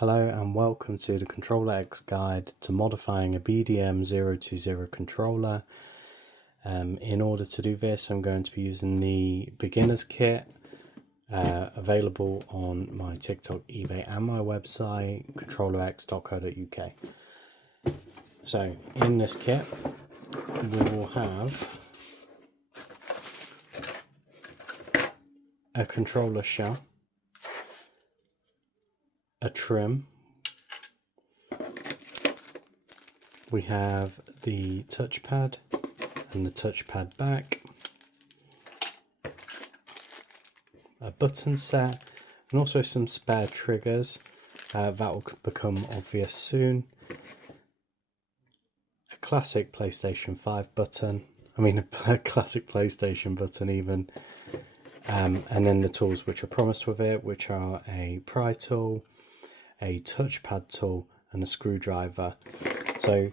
Hello and welcome to the ControllerX guide to modifying a BDM 020 controller. In order to do this, I'm going to be using the beginner's kit available on my TikTok, eBay and my website controllerx.co.uk. So in this kit we will have a controller shell, a trim, we have the touchpad and the touchpad back, a button set, and also some spare triggers that will become obvious soon. A classic PlayStation 5 button, a classic PlayStation button even, and then the tools which are promised with it, which are a pry tool, a touchpad tool and a screwdriver. So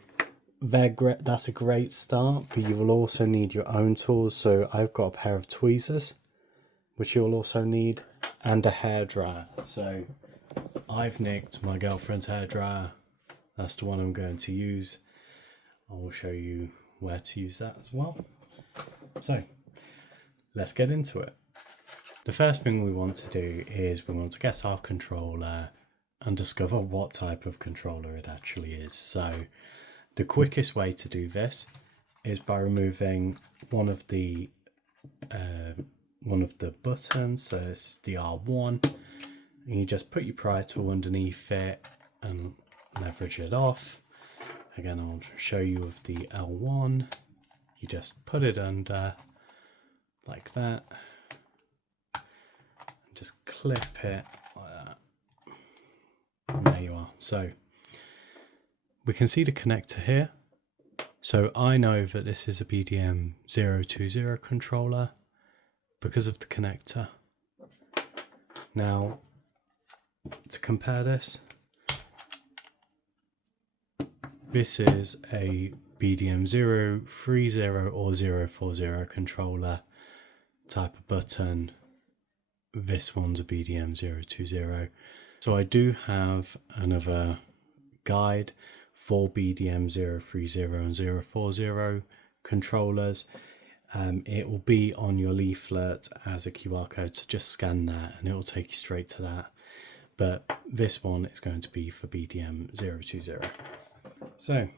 that's a great start, but you will also need your own tools. So I've got a pair of tweezers which you'll also need, and a hairdryer. So I've nicked my girlfriend's hairdryer. That's the one I'm going to use. I will show you where to use that as well. So let's get into it. The first thing we want to do is we want to get our controller and discover what type of controller it actually is. So the quickest way to do this is by removing one of the buttons. So it's the R1, and you just put your pry tool underneath it and leverage it off. Again, I'll show you with the L1. You just put it under like that, and just clip it like that. And there you are. So we can see the connector here. So I know that this is a BDM 020 controller because of the connector. Now, to compare this is a BDM 030 or 040 controller type of button. This one's a BDM 020. So I do have another guide for BDM 030 and 040 controllers. It will be on your leaflet as a QR code, so just scan that and it will take you straight to that. But this one is going to be for BDM 020. So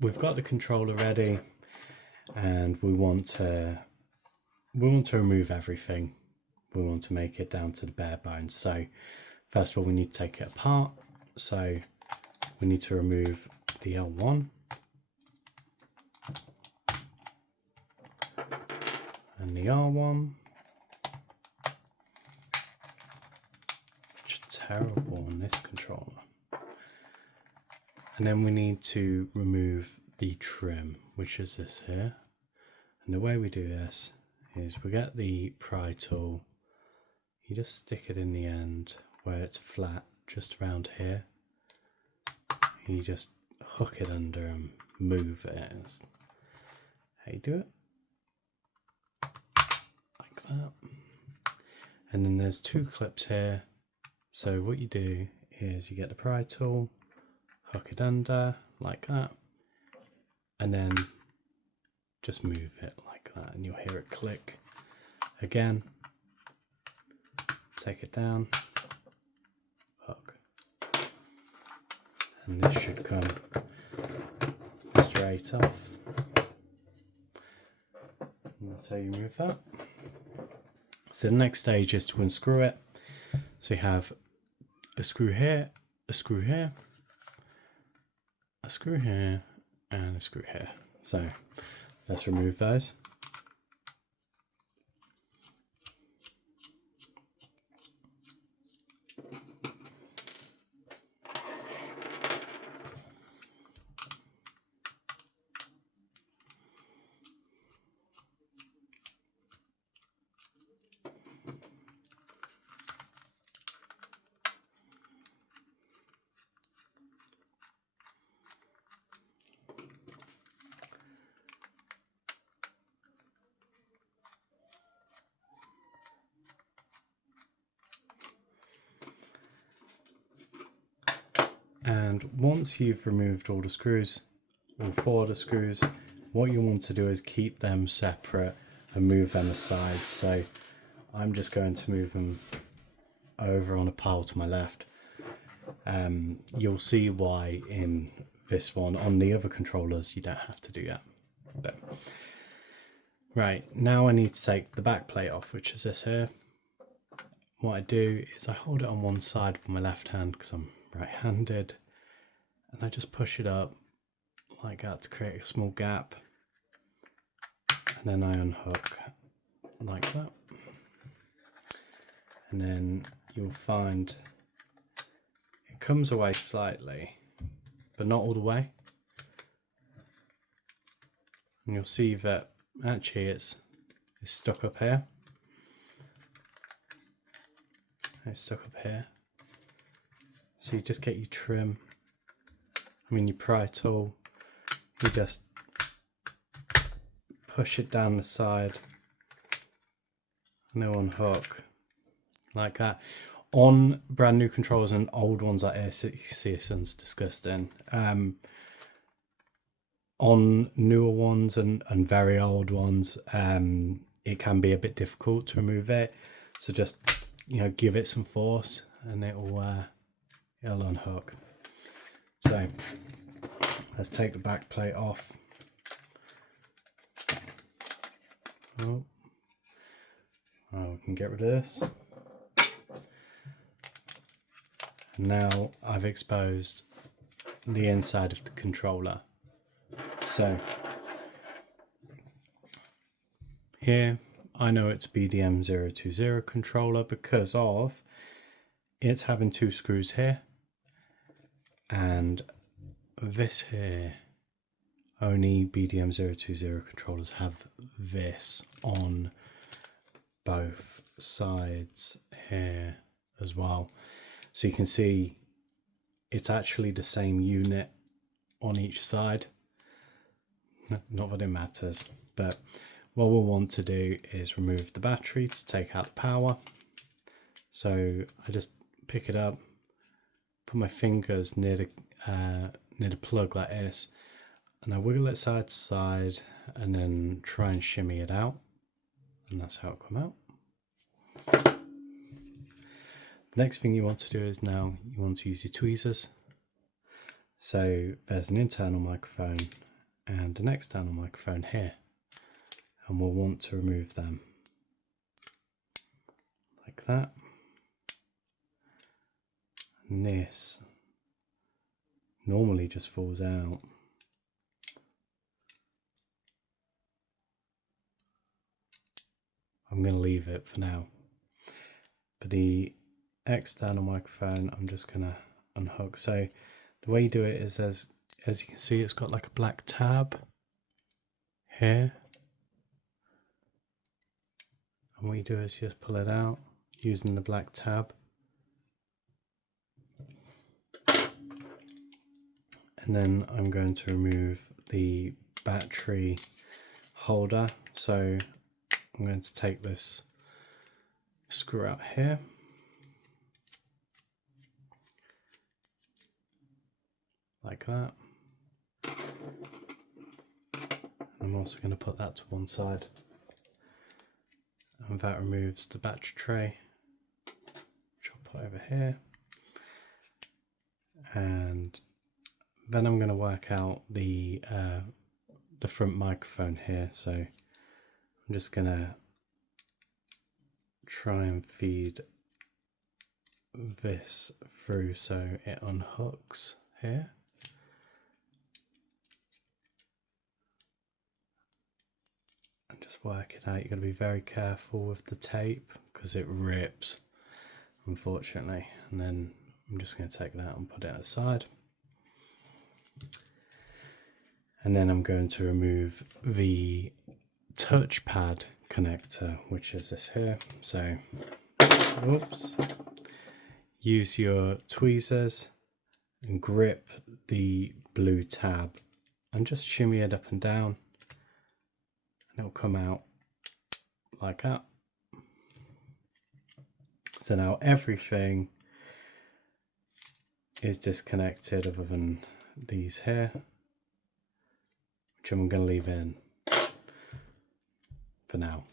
we've got the controller ready, and we want to remove everything. We want to make it down to the bare bones. So first of all, we need to take it apart. So we need to remove the L1 and the R1, which are terrible on this controller. And then we need to remove the trim, which is this here. And the way we do this is we get the pry tool, you just stick it in the end where it's flat, just around here. You just hook it under and move it. That's how you do it. Like that. And then there's two clips here. So what you do is you get the pry tool, hook it under like that, and then just move it like that, and you'll hear it click again. Take it down, hook, and this should come straight off. And that's how you move that. So the next stage is to unscrew it. So you have a screw here, a screw here, a screw here, and a screw here. So let's remove those. And once you've removed all the screws, all 4 of the screws, what you want to do is keep them separate and move them aside. So I'm just going to move them over on a pile to my left. You'll see why in this one. On the other controllers you don't have to do that. But right, now I need to take the back plate off, which is this here. What I do is I hold it on one side with my left hand because I'm right-handed, and I just push it up like that to create a small gap, and then I unhook like that, and then you'll find it comes away slightly, but not all the way, and you'll see that actually it's stuck up here. It's stuck up here. So you just get your trim, your pry tool, you just push it down the side and then unhook like that. On brand new controllers and old ones like ACSon's disgusting. On newer ones and very old ones, it can be a bit difficult to remove it. So just give it some force and it'll unhook. So let's take the back plate off. Oh, we can get rid of this. And now I've exposed the inside of the controller. So here I know it's BDM 020 controller because of it's having 2 screws here, and this here, only BDM 020 controllers have this on both sides here as well. So you can see it's actually the same unit on each side. Not that it matters, but what we'll want to do is remove the battery to take out the power. So I just pick it up, put my fingers near the plug like this, and I wiggle it side to side and then try and shimmy it out, and that's how it come out. Next thing you want to do is now you want to use your tweezers. So there's an internal microphone and an external microphone here, and we'll want to remove them like that. And this normally just falls out. I'm going to leave it for now. But the external microphone, I'm just going to unhook. So the way you do it is, as you can see, it's got like a black tab here. And what you do is you just pull it out using the black tab. And then I'm going to remove the battery holder. So I'm going to take this screw out here. Like that. I'm also going to put that to one side. And that removes the battery tray, which I'll put over here. And then I'm going to work out the front microphone here. So I'm just going to try and feed this through so it unhooks here. And just work it out. You've got to be very careful with the tape because it rips, unfortunately. And then I'm just going to take that and put it aside. And then I'm going to remove the touchpad connector, which is this here. So, oops. Use your tweezers and grip the blue tab and just shimmy it up and down. And it'll come out like that. So now everything is disconnected other than these here, which I'm going to leave in for now.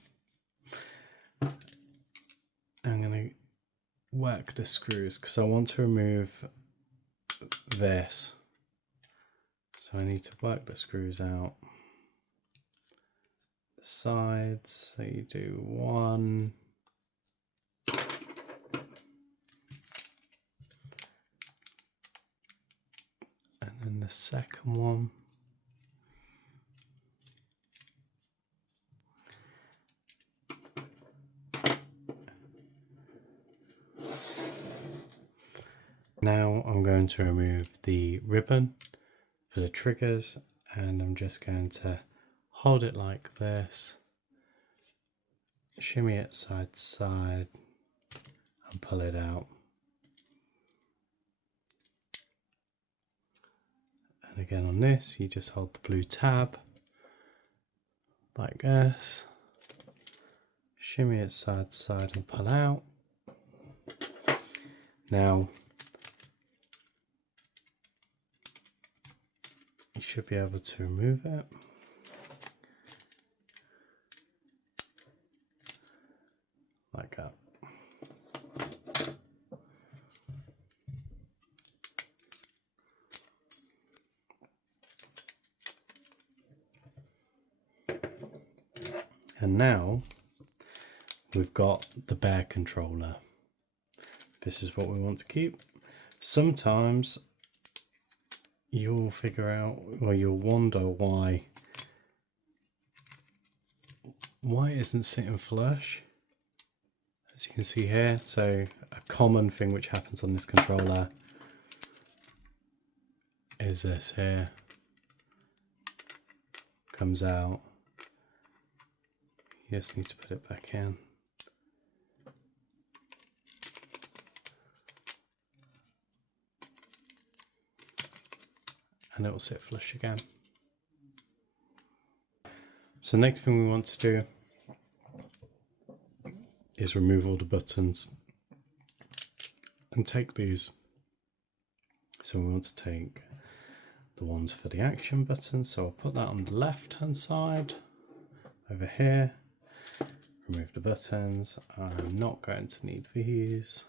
I'm going to work the screws because I want to remove this. So I need to work the screws out. The sides, so you do one. And then the second one. Now I'm going to remove the ribbon for the triggers, and I'm just going to hold it like this, shimmy it side to side and pull it out. And again on this, you just hold the blue tab like this, shimmy it side to side and pull out. Now you should be able to remove it. Like that. And now we've got the bare controller. This is what we want to keep. Sometimes you'll figure out, or you'll wonder why it isn't sitting flush. As you can see here, so a common thing which happens on this controller is this here. Comes out. You just need to put it back in. And it will sit flush again. So next thing we want to do is remove all the buttons and take these. So we want to take the ones for the action button. So I'll put that on the left hand side over here. Remove the buttons. I'm not going to need these.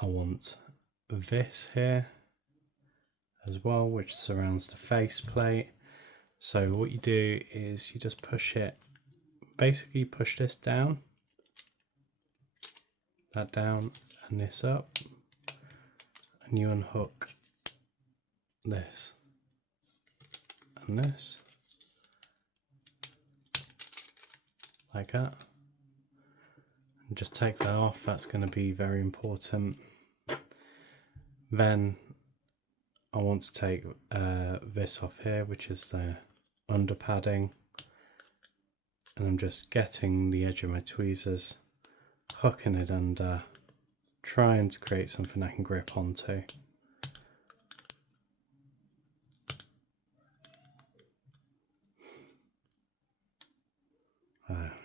I want this here as well, which surrounds the faceplate. So what you do is you just push it, basically push this down, that down and this up, and you unhook this and this, like that. And just take that off, that's going to be very important. Then I want to take this off here, which is the under padding, and I'm just getting the edge of my tweezers, hooking it under, trying to create something I can grip onto.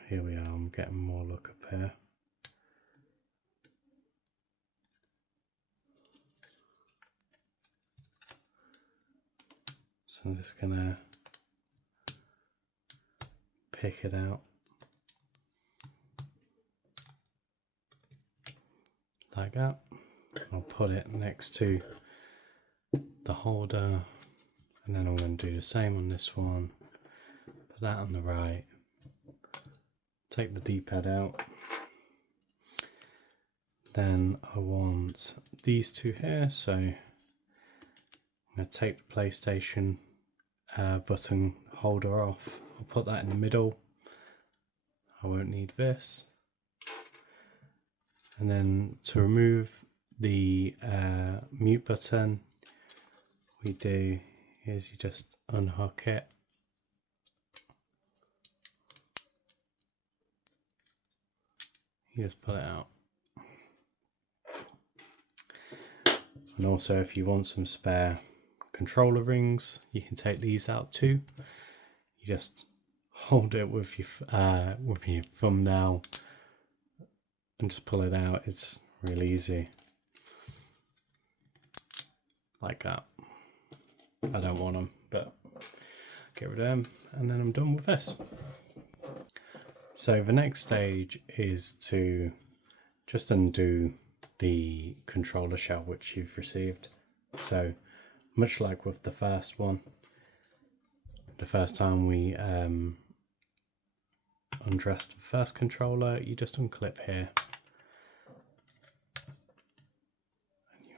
Here we are, I'm getting more look up here. So I'm just gonna pick it out like that. I'll put it next to the holder, and then I'm going to do the same on this one. Put that on the right. Take the D-pad out. Then I want these two here, so I'm going to take the PlayStation button holder off. I'll put that in the middle. I won't need this. And then to remove the mute button, we do is you just unhook it. You just pull it out. And also, if you want some spare controller rings, you can take these out too. You just hold it with your thumbnail and just pull it out. It's really easy, like that. I don't want them, but get rid of them, and then I'm done with this. So the next stage is to just undo the controller shell which you've received. So much like with the first one, the first time we undressed the first controller, you just unclip here,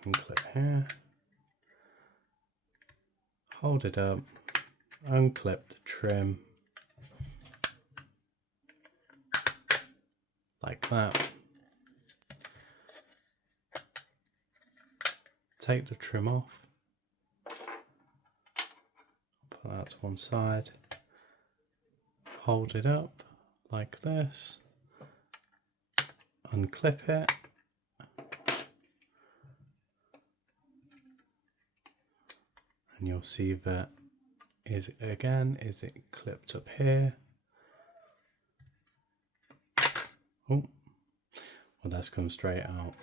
and you unclip here, hold it up, unclip the trim like that, take the trim off, put that to one side, hold it up like this, unclip it, and you'll see that is it clipped up here. Oh, well, that's come straight out,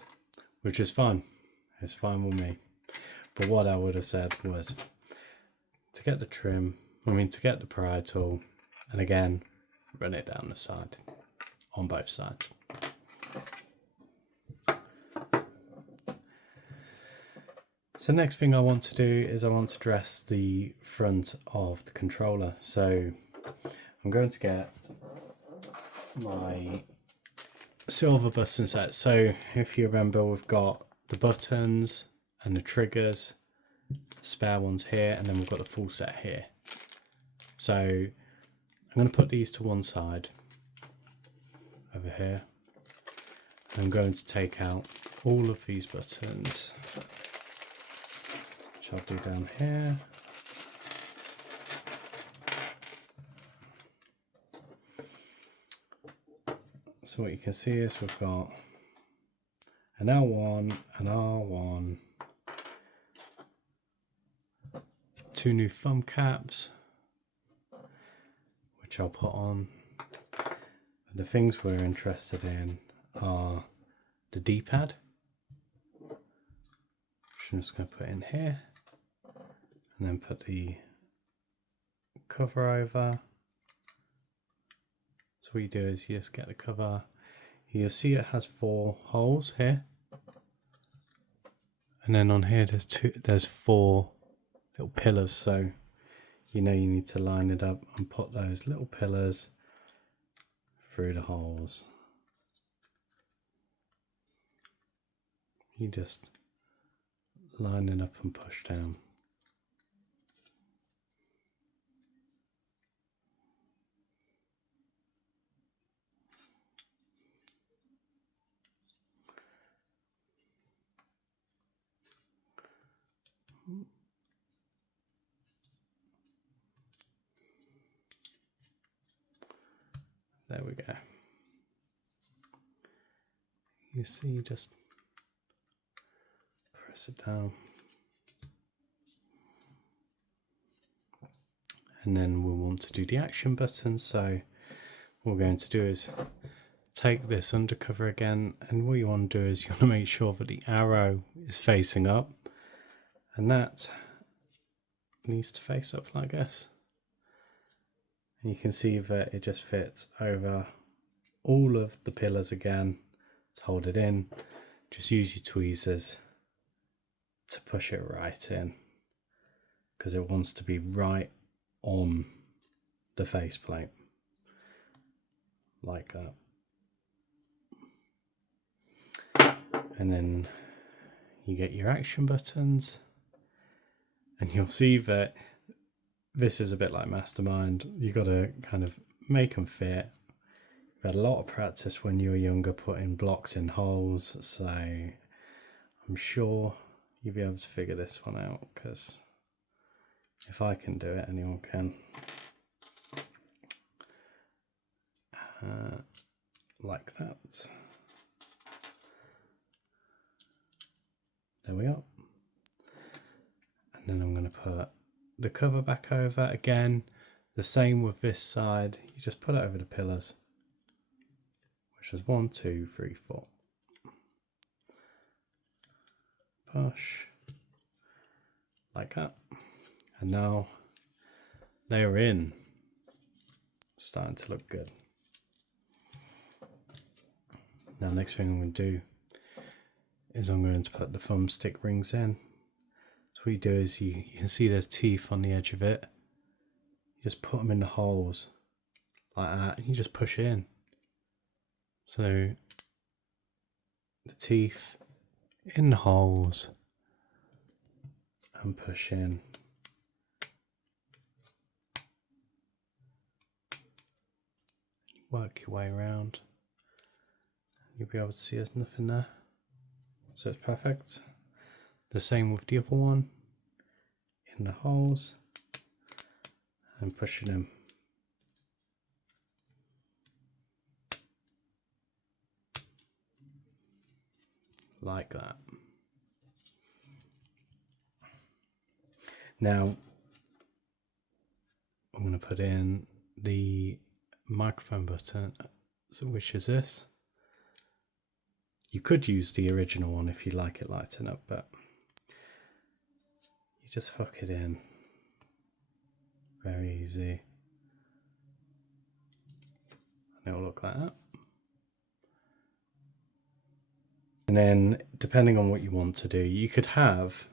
which is fine. It's fine with me. But what I would have said was to get the trim, to get the pry tool, and again, run it down the side, on both sides. So next thing I want to do is I want to dress the front of the controller. So I'm going to get my silver button set. So if you remember, we've got the buttons and the triggers, spare ones here, and then we've got the full set here. So I'm going to put these to one side over here. I'm going to take out all of these buttons, which I'll do down here. So what you can see is we've got an L1, an R1, two new thumb caps, which I'll put on. The things we're interested in are the D-pad, which I'm just going to put in here, and then put the cover over. So what you do is you just get the cover. You'll see it has 4 holes here, and then on here there's 4 little pillars. So you need to line it up and put those little pillars through the holes. You just line it up and push down. There we go. You see, just press it down. And then we'll want to do the action button. So what we're going to do is take this undercover again, and what you want to do is you want to make sure that the arrow is facing up, and that needs to face up like this. And you can see that it just fits over all of the pillars again. To hold it in, just use your tweezers to push it right in, because it wants to be right on the faceplate, like that. And then you get your action buttons, and you'll see that this is a bit like Mastermind. You got to kind of make them fit. You've had a lot of practice when you were younger putting blocks in holes, so I'm sure you'll be able to figure this one out, because if I can do it, anyone can. Like that. There we are. And then I'm going to put the cover back over again. The same with this side, you just put it over the pillars, which is 1, 2, 3, 4. Push, like that. And now they're in. Starting to look good. Now next thing I'm going to do is I'm going to put the thumbstick rings in. So what you do is you can see there's teeth on the edge of it. You just put them in the holes like that and you just push it in. So the teeth in the holes and push in. Work your way around. You'll be able to see there's nothing there. So it's perfect. The same with the other one. In the holes and pushing them. Like that. Now I'm going to put in the microphone button, which is this. You could use the original one if you like it lighten up, but you just hook it in. Very easy. And it'll look like that. And then, depending on what you want to do, you could have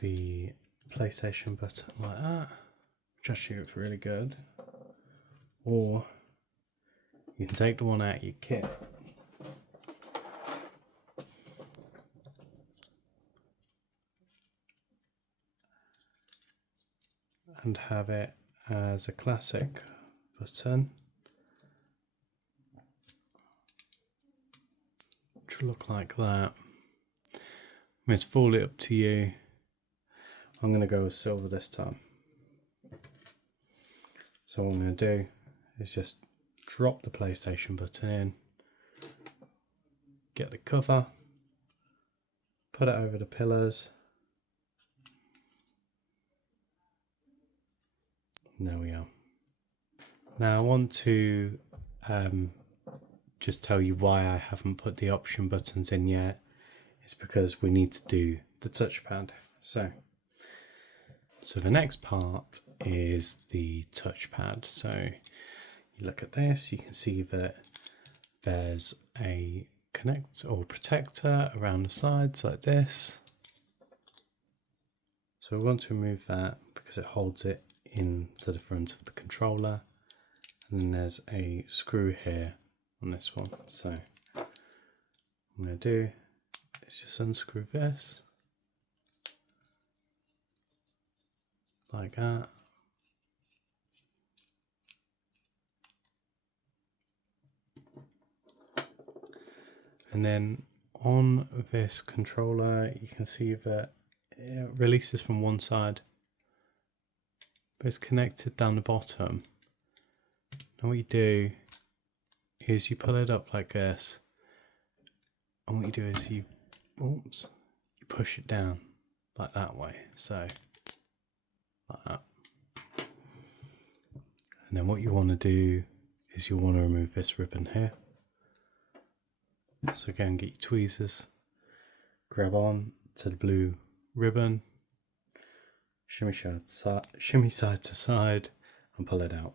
the PlayStation button like that, which actually looks really good. Or you can take the one out of your kit and have it as a classic button, which will look like that. I mean, it's fully up to you. I'm going to go with silver this time. So what I'm going to do is just drop the PlayStation button in, get the cover, put it over the pillars. There we are. Now I want to just tell you why I haven't put the option buttons in yet. It's because we need to do the touchpad. So the next part is the touchpad. So you look at this, you can see that there's a connect or protector around the sides like this. So we want to remove that because it holds it into the front of the controller. And then there's a screw here on this one. So what I'm going to do is just unscrew this like that. And then on this controller, you can see that it releases from one side, but it's connected down the bottom. Now what you do is you pull it up like this, and what you do is you push it down like that way, so like that. And then what you want to do is you'll want to remove this ribbon here. So go and get your tweezers, grab on to the blue ribbon, shimmy side to side and pull it out.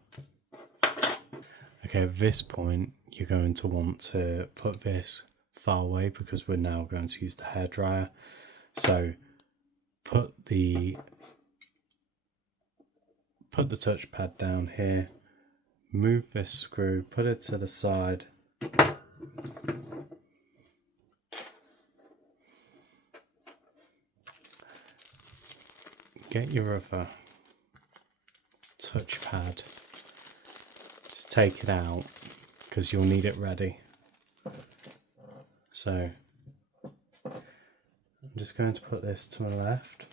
Okay, at this point you're going to want to put this far away because we're now going to use the hairdryer. So put the touchpad down here, move this screw, put it to the side, get your other touchpad, just take it out because you'll need it ready. So I'm just going to put this to my left.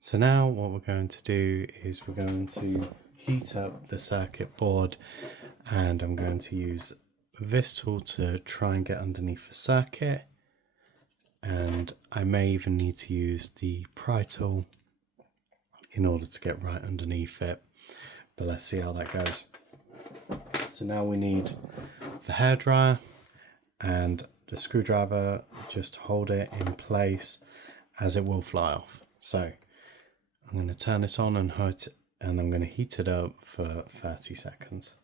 So now what we're going to do is we're going to heat up the circuit board, and I'm going to use this tool to try and get underneath the circuit, and I may even need to use the pry tool in order to get right underneath it. But let's see how that goes. So now we need the hairdryer and the screwdriver just to hold it in place, as it will fly off. So I'm going to turn this on and I'm going to heat it up for 30 seconds.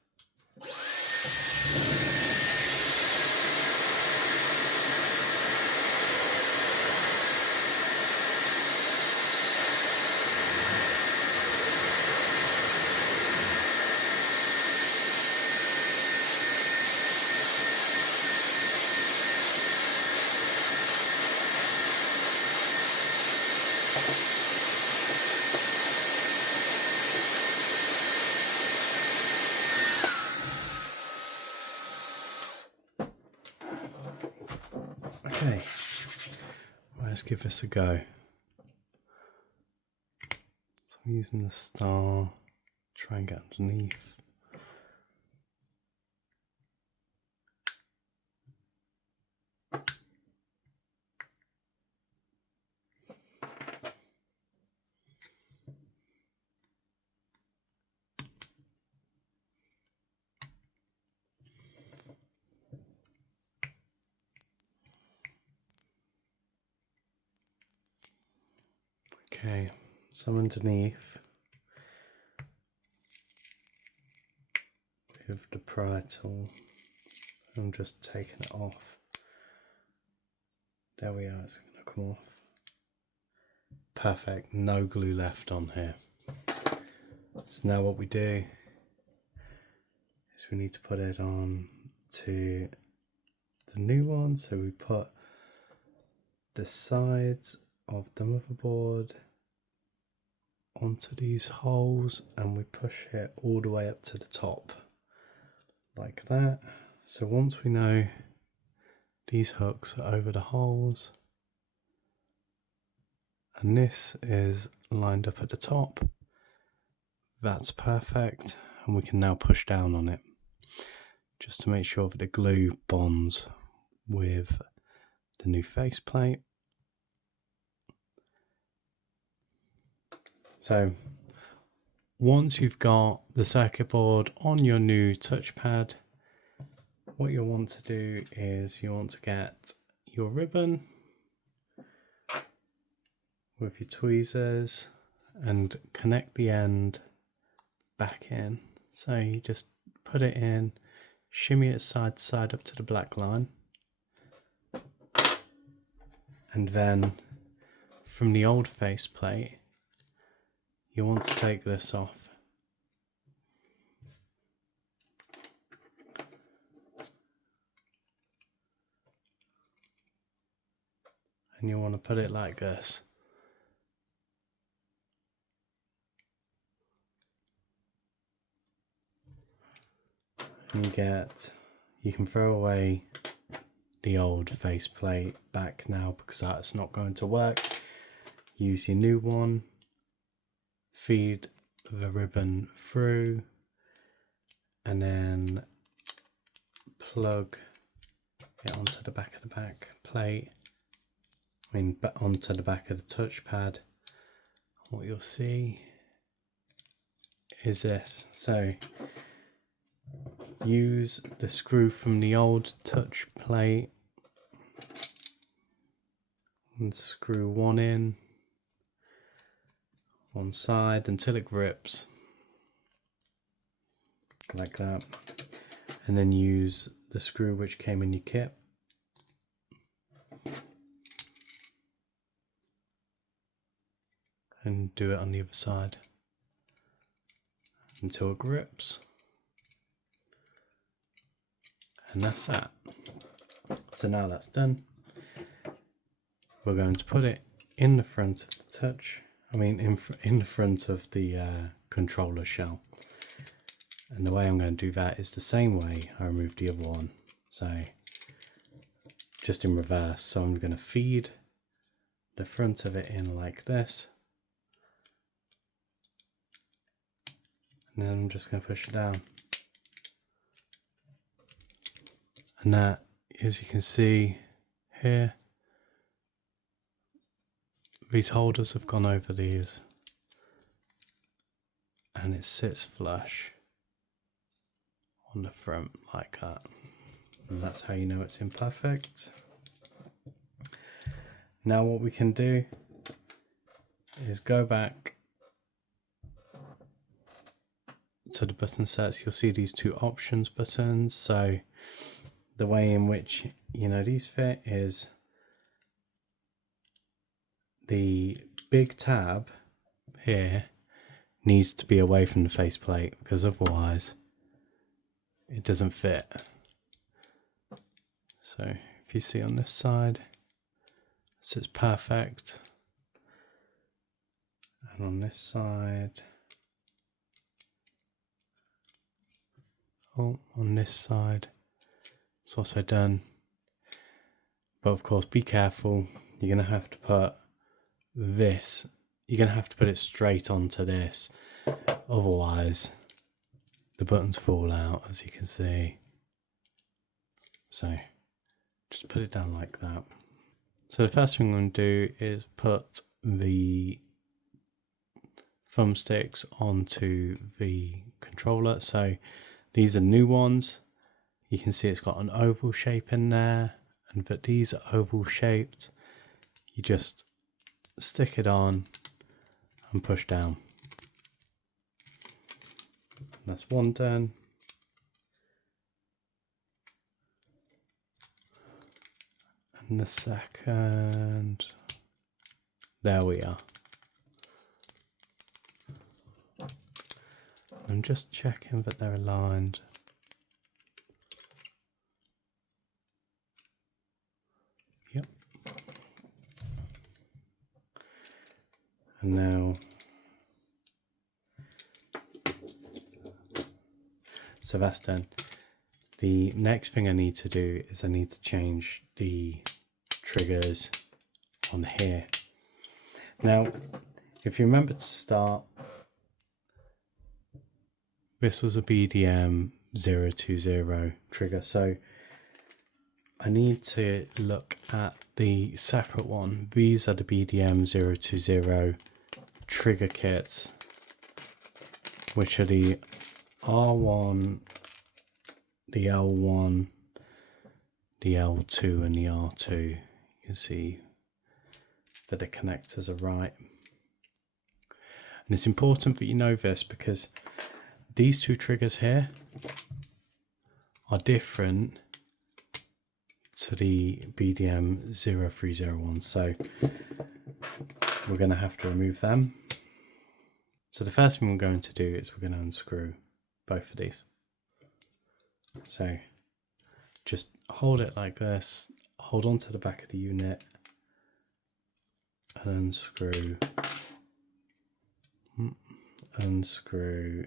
Okay, let's give this a go. So I'm using the star, try and get underneath. Okay, so underneath with the pry tool, I'm just taking it off. There we are, it's going to come off. Perfect, no glue left on here. So now what we do is we need to put it on to the new one. So we put the sides of the motherboard onto these holes and we push it all the way up to the top like that. So once we know these hooks are over the holes and this is lined up at the top, that's perfect, and we can now push down on it just to make sure that the glue bonds with the new faceplate. So once you've got the circuit board on your new touchpad, what you'll want to do is you want to get your ribbon with your tweezers and connect the end back in. So you just put it in, shimmy it side to side up to the black line, and then from the old faceplate you want to take this off. And you want to put it like this. And you can throw away the old faceplate back now because that's not going to work. Use your new one, feed the ribbon through, and then plug it onto the back of the back plate. Onto the back of the touchpad. What you'll see is this. So use the screw from the old touch plate and screw one in one side until it grips like that, and then use the screw which came in your kit and do it on the other side until it grips. And that's that. So now that's done, we're going to put it in the front of the touch, in the front of the controller shell. And the way I'm going to do that is the same way I removed the other one. So just in reverse. So I'm going to feed the front of it in like this. And then I'm just going to push it down. And that, as you can see here, these holders have gone over these and it sits flush on the front like that. And that's how you know it's imperfect. Now what we can do is go back to the button sets. You'll see these two options buttons. So the way in which these fit is the big tab here needs to be away from the faceplate, because otherwise it doesn't fit. So if you see on this side, it sits perfect, and on this side, on this side, it's also done. But of course, be careful. You're going to have to put this, you're going to have to put it straight onto this. Otherwise, the buttons fall out, as you can see. So just put it down like that. So the first thing I'm going to do is put the thumbsticks onto the controller. So these are new ones. You can see it's got an oval shape in there, but these are oval shaped. You just stick it on and push down. That's one done. And the second, there we are. I'm just checking that they're aligned. Yep. And now, so that's done. The next thing I need to do is I need to change the triggers on here. Now, if you remember to start, this was a BDM 020 trigger, so I need to look at the separate one. These are the BDM 020 trigger kits, which are the R1, the L1, the L2 and the R2. You can see that the connectors are right. And it's important that you know this, because these two triggers here are different to the BDM 0301. So we're going to have to remove them. So the first thing we're going to do is we're going to unscrew both of these. So just hold it like this, hold on to the back of the unit and unscrew, unscrew,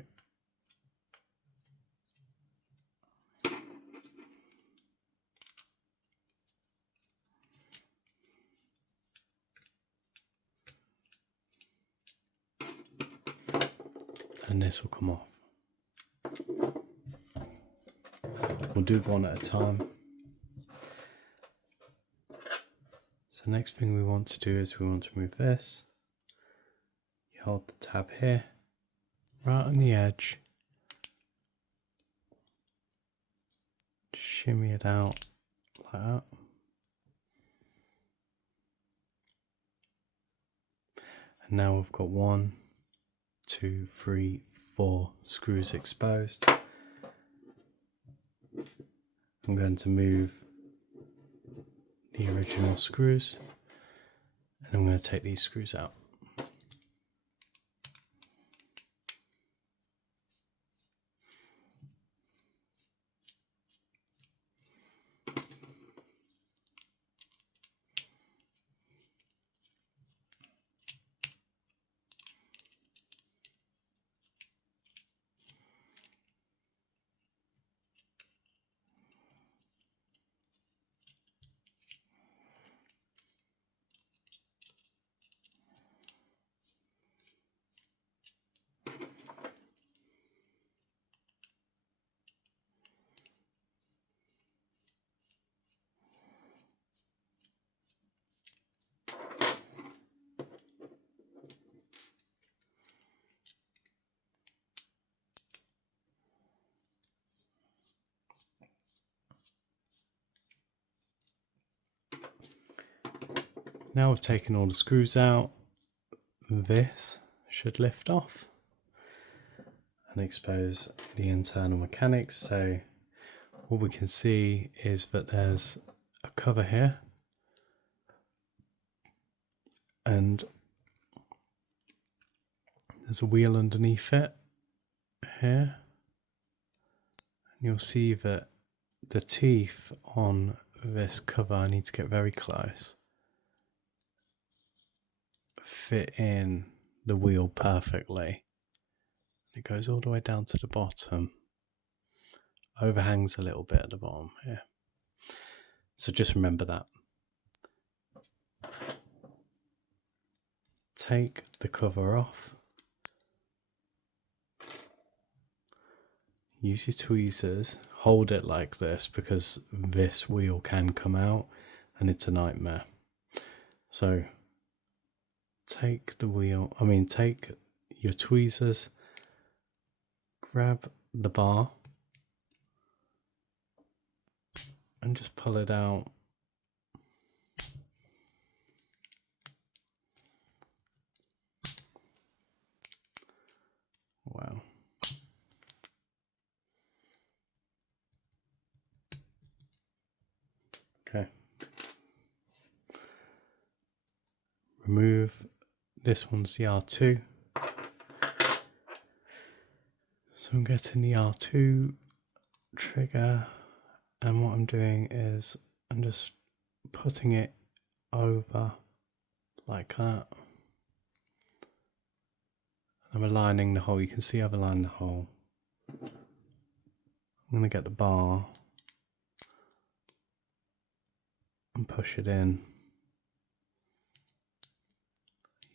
and this will come off. We'll do one at a time. So the next thing we want to do is we want to remove this. You hold the tab here, right on the edge, shimmy it out like that. And now we've got 1, 2, 3, 4 screws exposed. I'm going to move the original screws, and I'm going to take these screws out. Now we've taken all the screws out, this should lift off and expose the internal mechanics. So what we can see is that there's a cover here and there's a wheel underneath it here. And you'll see that the teeth on this cover, I need to get very close, fit in the wheel perfectly. It goes all the way down to the bottom, overhangs a little bit at the bottom here. So just remember that. Take the cover off. Use your tweezers, hold it like this because this wheel can come out and it's a nightmare. So take take your tweezers, grab the bar and just pull it out. Wow. Okay. Remove, this one's the R2. So I'm getting the R2 trigger, and what I'm doing is I'm just putting it over like that. I'm aligning the hole. You can see I've aligned the hole. I'm going to get the bar and push it in.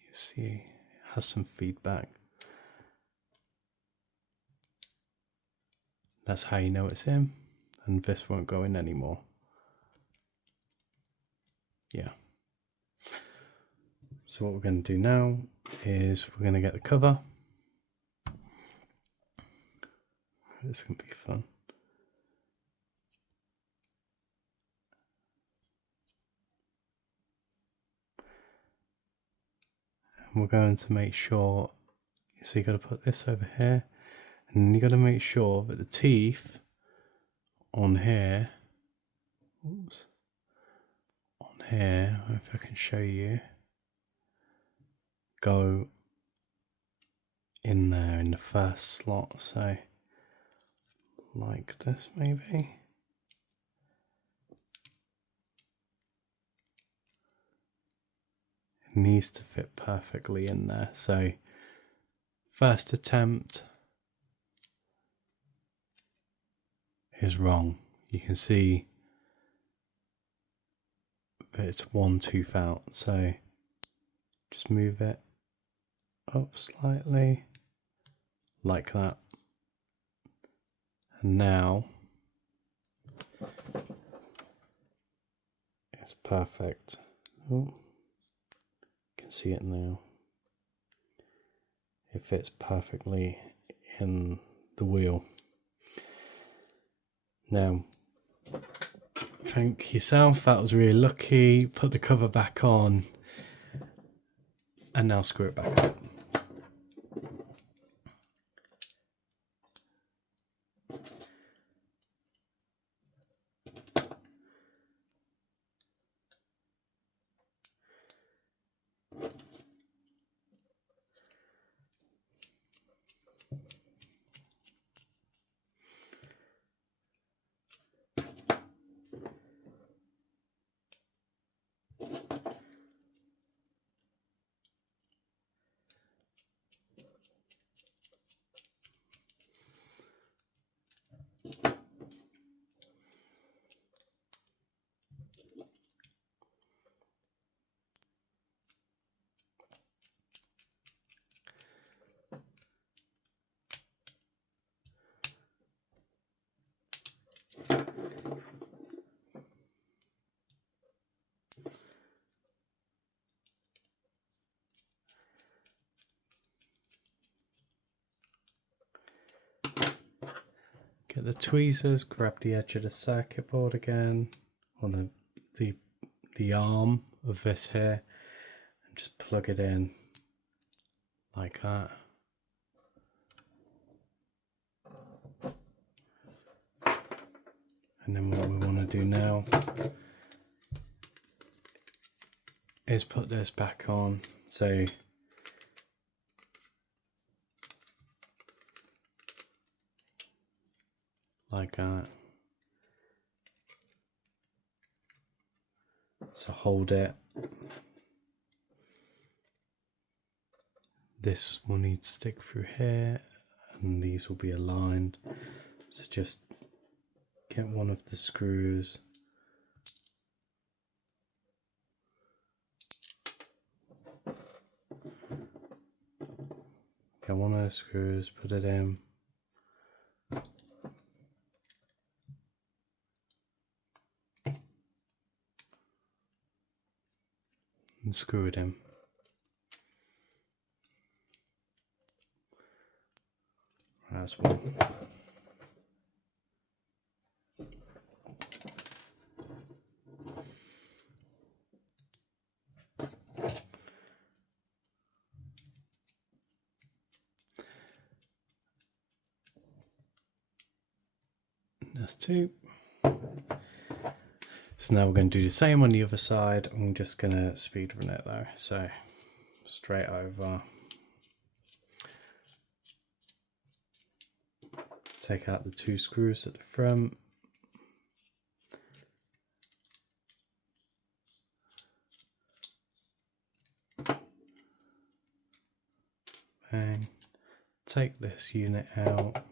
You see it has some feedback. That's how you know it's in, and this won't go in anymore. Yeah. So what we're going to do now is we're going to get the cover. This is going to be fun. And we're going to make sure, so you got to put this over here, and you got to make sure that the teeth on here, oops, on here, if I can show you, go in there in the first slot. So like this maybe. It needs to fit perfectly in there. So first attempt is wrong. You can see that it's one tooth out. So just move it up slightly like that. And now it's perfect. Oh, you can see it now. It fits perfectly in the wheel. Now, thank yourself, that was really lucky. Put the cover back on and now screw it back up. Get the tweezers, grab the edge of the circuit board again, on the arm of this here, just plug it in like that. And then what we want to do now is put this back on. So like that. So hold it. This will need to stick through here, and these will be aligned. So just get one of the screws. Get one of the screws, put it in. And screw it in. That's one. That's two. So now we're going to do the same on the other side. I'm just going to speed run it though. So straight over. Take out the two screws at the front. Bang. Take this unit out.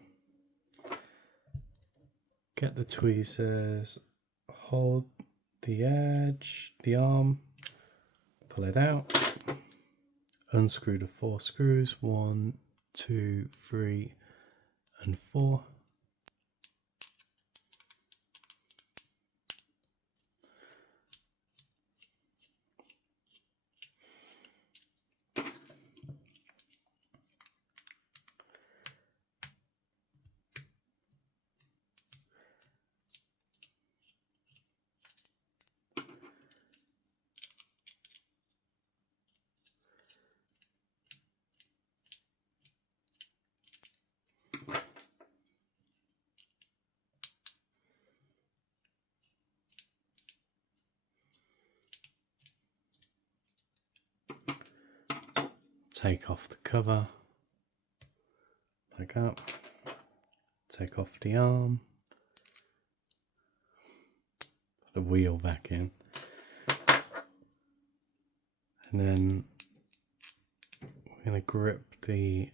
Get the tweezers. Hold the edge, the arm. Pull it out. Unscrew the 4 screws. 1, 2, 3, and 4. Take off the cover, like that. Take off the arm. Put the wheel back in. And then we're going to grip the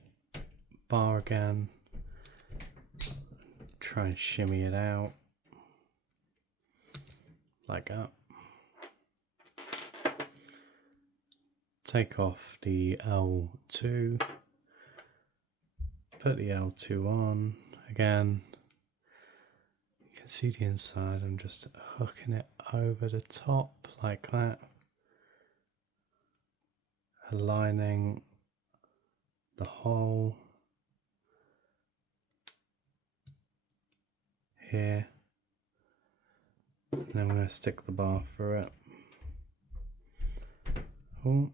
bar again. Try and shimmy it out. Like that. Take off the L2, put the L2 on again. You can see the inside. I'm just hooking it over the top like that, aligning the hole here, and then I'm going to stick the bar through it. Oh.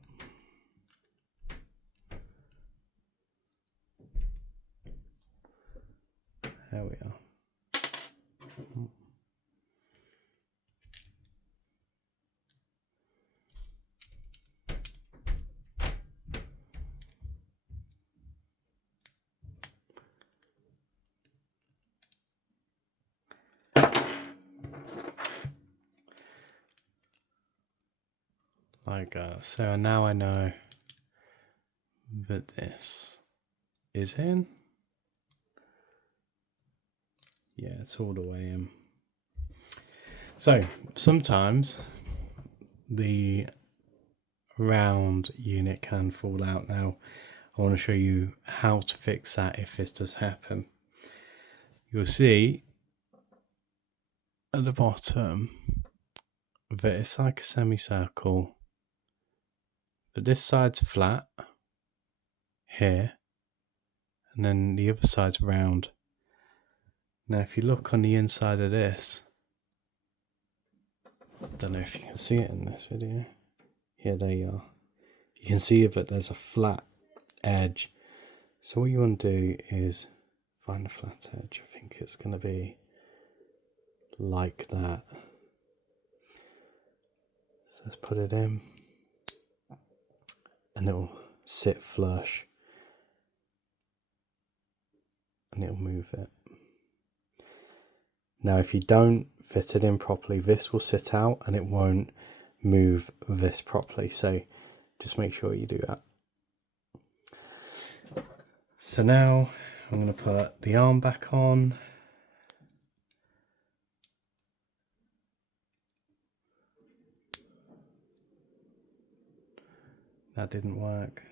There we are. Like so now I know that this is in. Yeah, it's all the way in. So sometimes the round unit can fall out. Now I want to show you how to fix that if this does happen. You'll see at the bottom that it's like a semicircle, but this side's flat here, and then the other side's round. Now if you look on the inside of this, I don't know if you can see it in this video. Yeah, there you are. you can see that there's a flat edge. So what you want to do is find a flat edge. I think it's going to be like that. So let's put it in, and it will sit flush, and it will move it. Now if you don't fit it in properly, this will sit out and it won't move this properly, so just make sure you do that. So now I'm going to put the arm back on. That didn't work.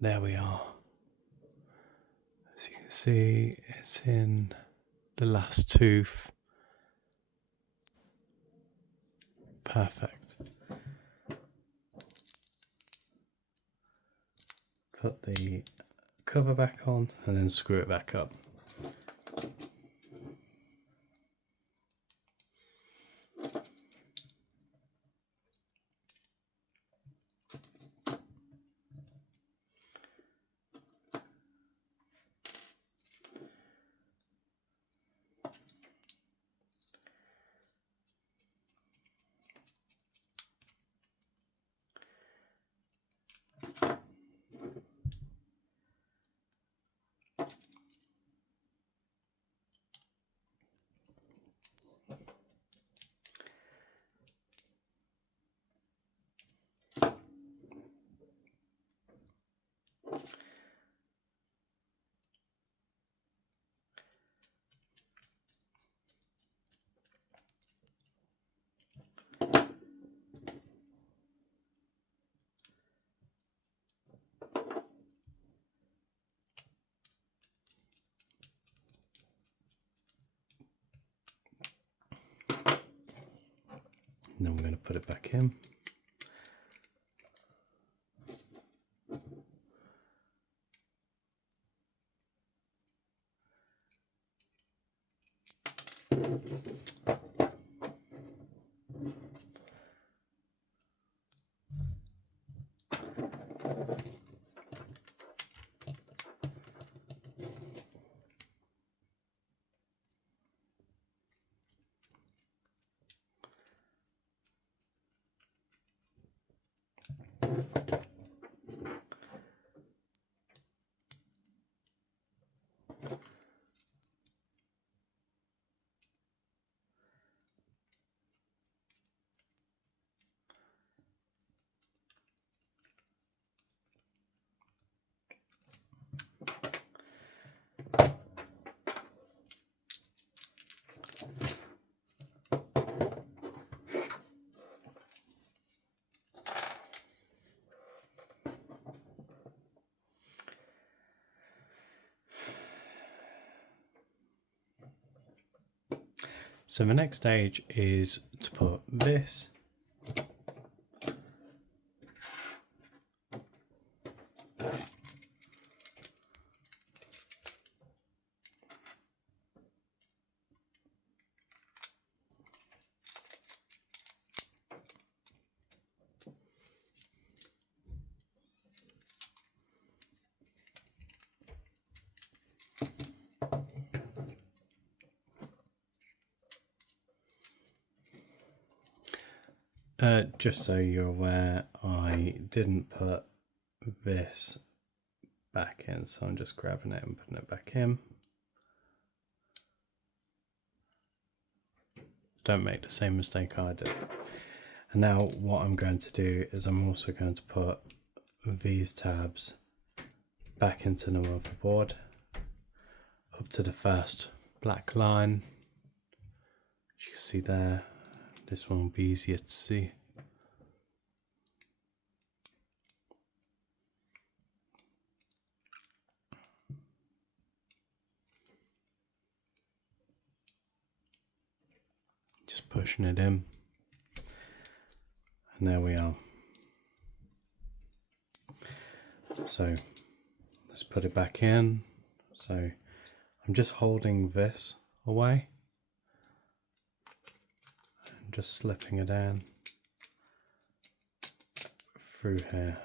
There we are. As you can see, it's in the last tooth. Perfect. Put the cover back on and then screw it back up. And then we're going to put it back in. So the next stage is to put this just so you're aware, I didn't put this back in, so I'm just grabbing it and putting it back in. Don't make the same mistake I did. And now what I'm going to do is I'm also going to put these tabs back into the motherboard up to the first black line. As you can see there, this one will be easier to see. Just pushing it in, and there we are. So let's put it back in. So I'm just holding this away just slipping it in through here.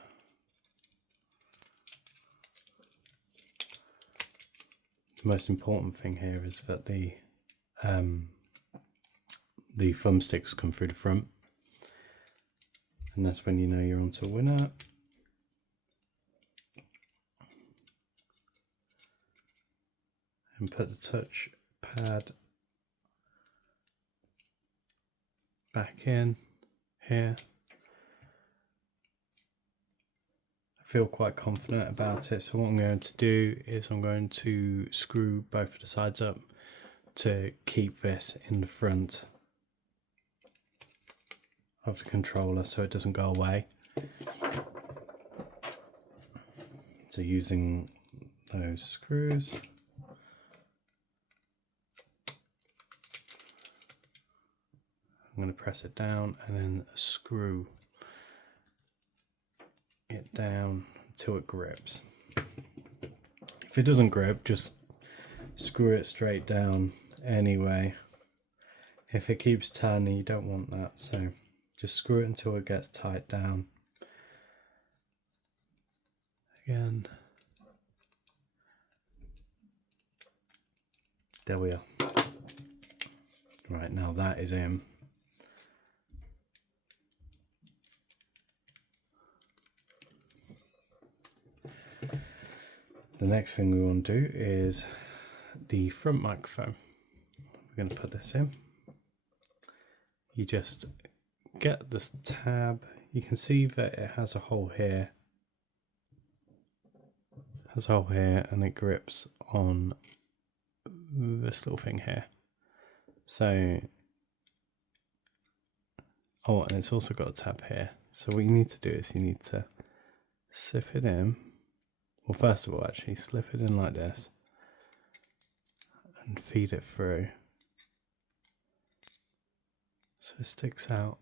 The most important thing here is that the thumbsticks come through the front, and that's when you know you're onto a winner. And put the touch pad back in here. I feel quite confident about it, so what I'm going to do is I'm going to screw both of the sides up to keep this in the front of the controller so it doesn't go away. So using those screws, I'm going to press it down and then screw it down until it grips. If it doesn't grip, just screw it straight down anyway. If it keeps turning, you don't want that, so just screw it until it gets tight down. Again. There we are. Right, now that is in. The next thing we want to do is the front microphone. We're going to put this in. You just get this tab. You can see that it has a hole here. It has a hole here and it grips on this little thing here. So, oh, and it's also got a tab here. So what you need to do is you need to slip it in. Well, first of all, actually, slip it in like this and feed it through so it sticks out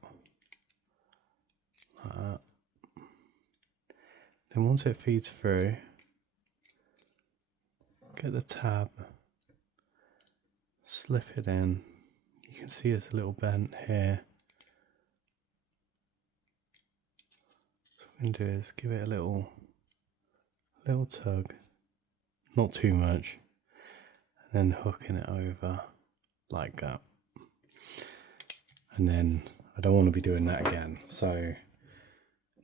like that. Then once it feeds through, get the tab, slip it in. You can see it's a little bent here. So what I'm going to do is give it a little tug, not too much, and then hooking it over like that. And then I don't want to be doing that again, so I'm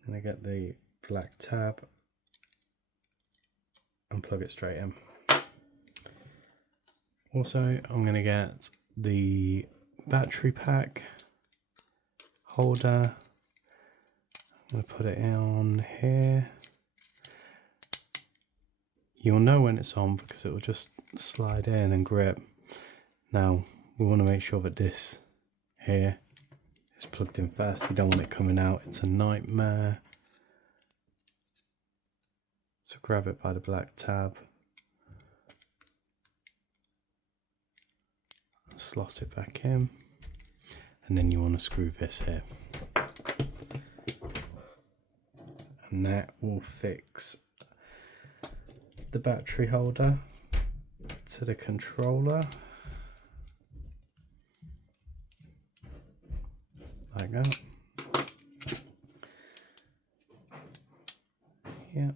going to get the black tab and plug it straight in. Also, I'm going to get the battery pack holder. I'm going to put it on here. You'll know when it's on because it will just slide in and grip. Now, we want to make sure that this here is plugged in first. You don't want it coming out. It's a nightmare. So grab it by the black tab. Slot it back in. And then you want to screw this here. And that will fix the battery holder to the controller like that. Yeah.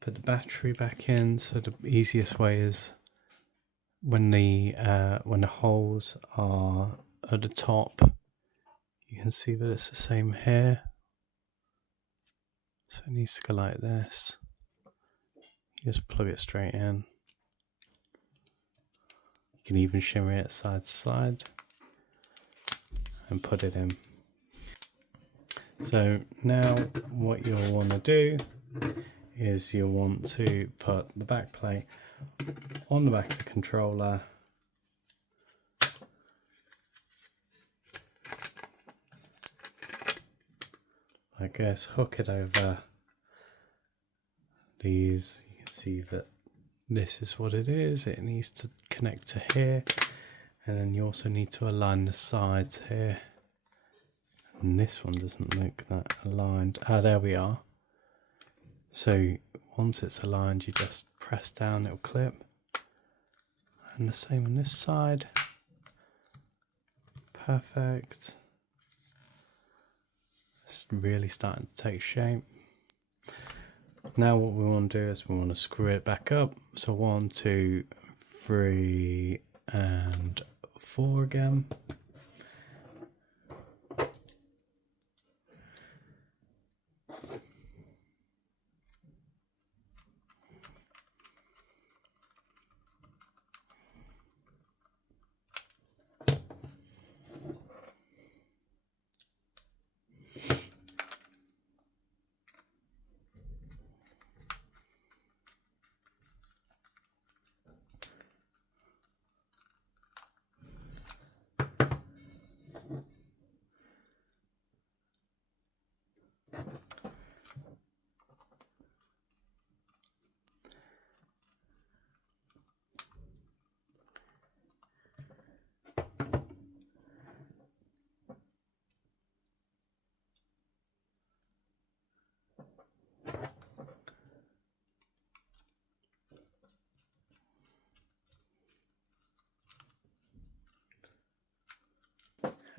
Put the battery back in. So the easiest way is when the holes are at the top, you can see that it's the same here. So it needs to go like this. You just plug it straight in. You can even shimmy it side to side and put it in. So now what you'll want to do is you'll want to put the back plate on the back of the controller. Like this, hook it over these. You can see that this is what it is. It needs to connect to here, and then you also need to align the sides here. And this one doesn't look that aligned. Ah, there we are. So once it's aligned, you just press down, it'll clip. And the same on this side. Perfect. It's really starting to take shape. Now what we want to do is we want to screw it back up. So 1, 2, 3 and 4 again.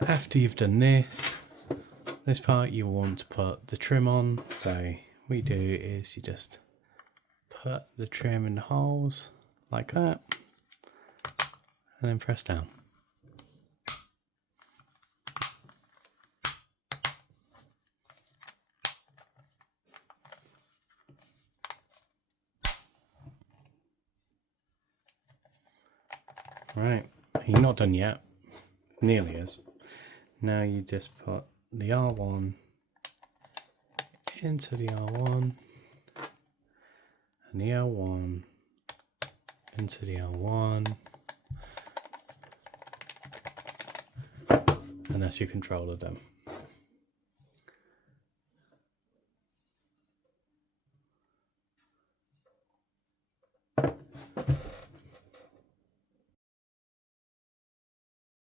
After you've done this part you want to put the trim on. So what you do is you just put the trim in the holes like that and then press down. Right, you're not done yet, nearly is. Now you just put the R1 into the R1 and the L1 into the L1, and that's your controller done.